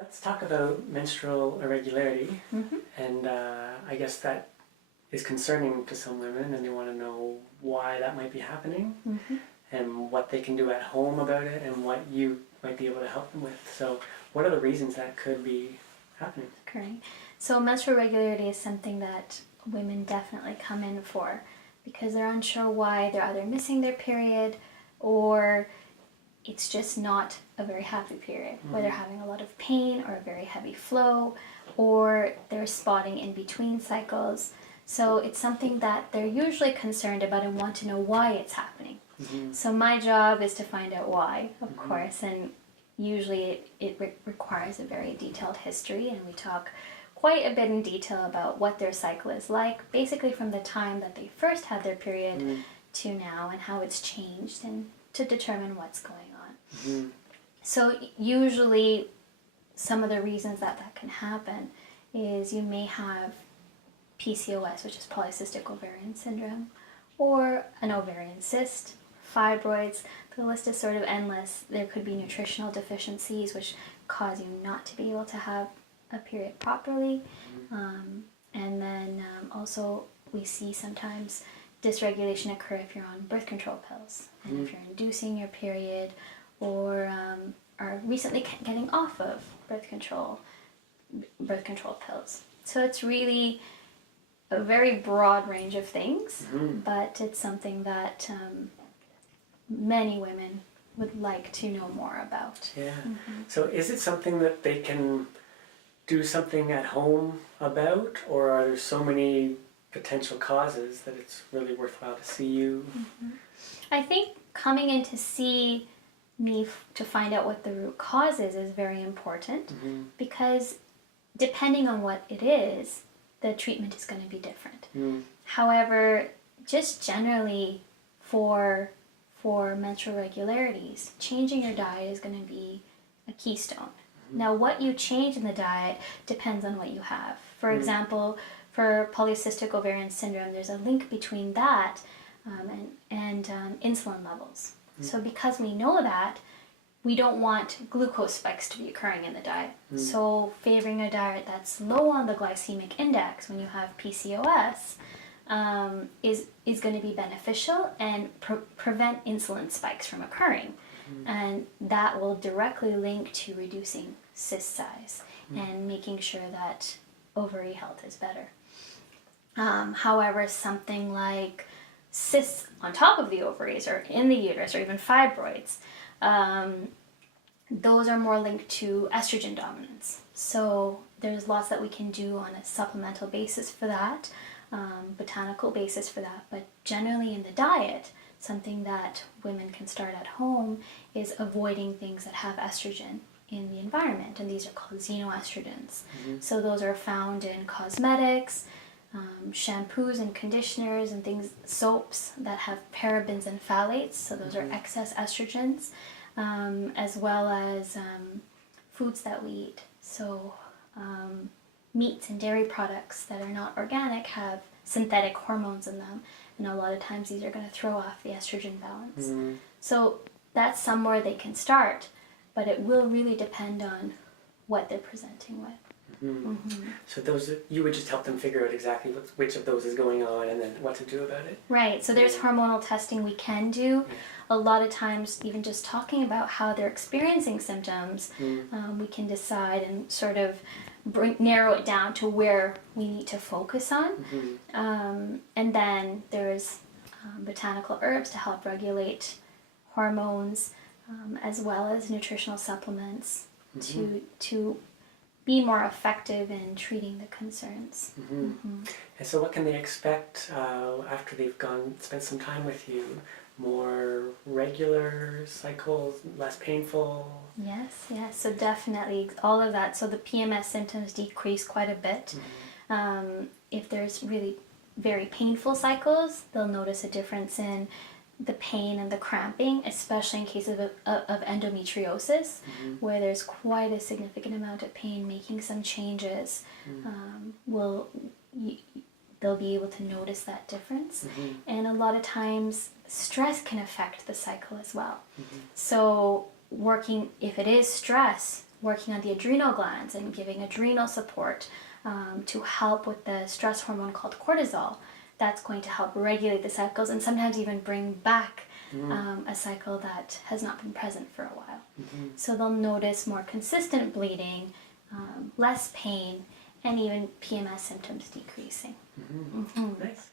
let's talk about menstrual irregularity. And I guess that is concerning to some women, and they want to know why that might be happening and what they can do at home about it and what you might be able to help them with. So what are the reasons that could be happening? Great. So menstrual irregularity is something that women definitely come in for because they're unsure why. They're either missing their period or it's just not a very happy period, where they're having a lot of pain or a very heavy flow, or they're spotting in between cycles. So it's something that they're usually concerned about and want to know why it's happening. So my job is to find out why, of course, and usually it requires a very detailed history, and we talk quite a bit in detail about what their cycle is like, basically from the time that they first had their period to now, and how it's changed, and to determine what's going on. So usually some of the reasons that can happen is you may have PCOS, which is polycystic ovarian syndrome, or an ovarian cyst, fibroids. The list is sort of endless. There could be nutritional deficiencies which cause you not to be able to have a period properly. And then also we see sometimes dysregulation occur if you're on birth control pills, and if you're inducing your period, or are recently getting off of birth control pills. So it's really a very broad range of things, but it's something that many women would like to know more about. Yeah. So is it something that they can do something at home about, or are there so many potential causes that it's really worthwhile to see you? I think coming in to see me to find out what the root cause is very important, because depending on what it is, the treatment is going to be different. However, just generally for menstrual irregularities, changing your diet is going to be a keystone. Now, what you change in the diet depends on what you have. For example, for polycystic ovarian syndrome, there's a link between that and insulin levels. So because we know that, we don't want glucose spikes to be occurring in the diet. So favoring a diet that's low on the glycemic index when you have PCOS is going to be beneficial and prevent insulin spikes from occurring. And that will directly link to reducing cyst size and making sure that ovary health is better. However, something like cysts on top of the ovaries or in the uterus or even fibroids, those are more linked to estrogen dominance. So there's lots that we can do on a supplemental basis for that, botanical basis for that, but generally in the diet, something that women can start at home is avoiding things that have estrogen in the environment, and these are called xenoestrogens. So those are found in cosmetics, shampoos and conditioners and things, soaps that have parabens and phthalates, so those are excess estrogens, as well as foods that we eat. So meats and dairy products that are not organic have synthetic hormones in them, and a lot of times these are going to throw off the estrogen balance. So that's somewhere they can start, but it will really depend on what they're presenting with. So those, you would just help them figure out exactly which of those is going on and then what to do about it? Right, so there's hormonal testing we can do. A lot of times, even just talking about how they're experiencing symptoms, we can decide and sort of narrow it down to where we need to focus on. And then there's botanical herbs to help regulate hormones, as well as nutritional supplements to be more effective in treating the concerns. And so what can they expect after they've spent some time with you? More regular cycles, less painful? Yes, so definitely all of that. So the PMS symptoms decrease quite a bit. If there's really very painful cycles, they'll notice a difference in the pain and the cramping, especially in cases of endometriosis, where there's quite a significant amount of pain. Making some changes they'll be able to notice that difference. And a lot of times stress can affect the cycle as well. So if it is stress, working on the adrenal glands and giving adrenal support to help with the stress hormone called cortisol. That's going to help regulate the cycles and sometimes even bring back a cycle that has not been present for a while. So they'll notice more consistent bleeding, less pain, and even PMS symptoms decreasing. Nice.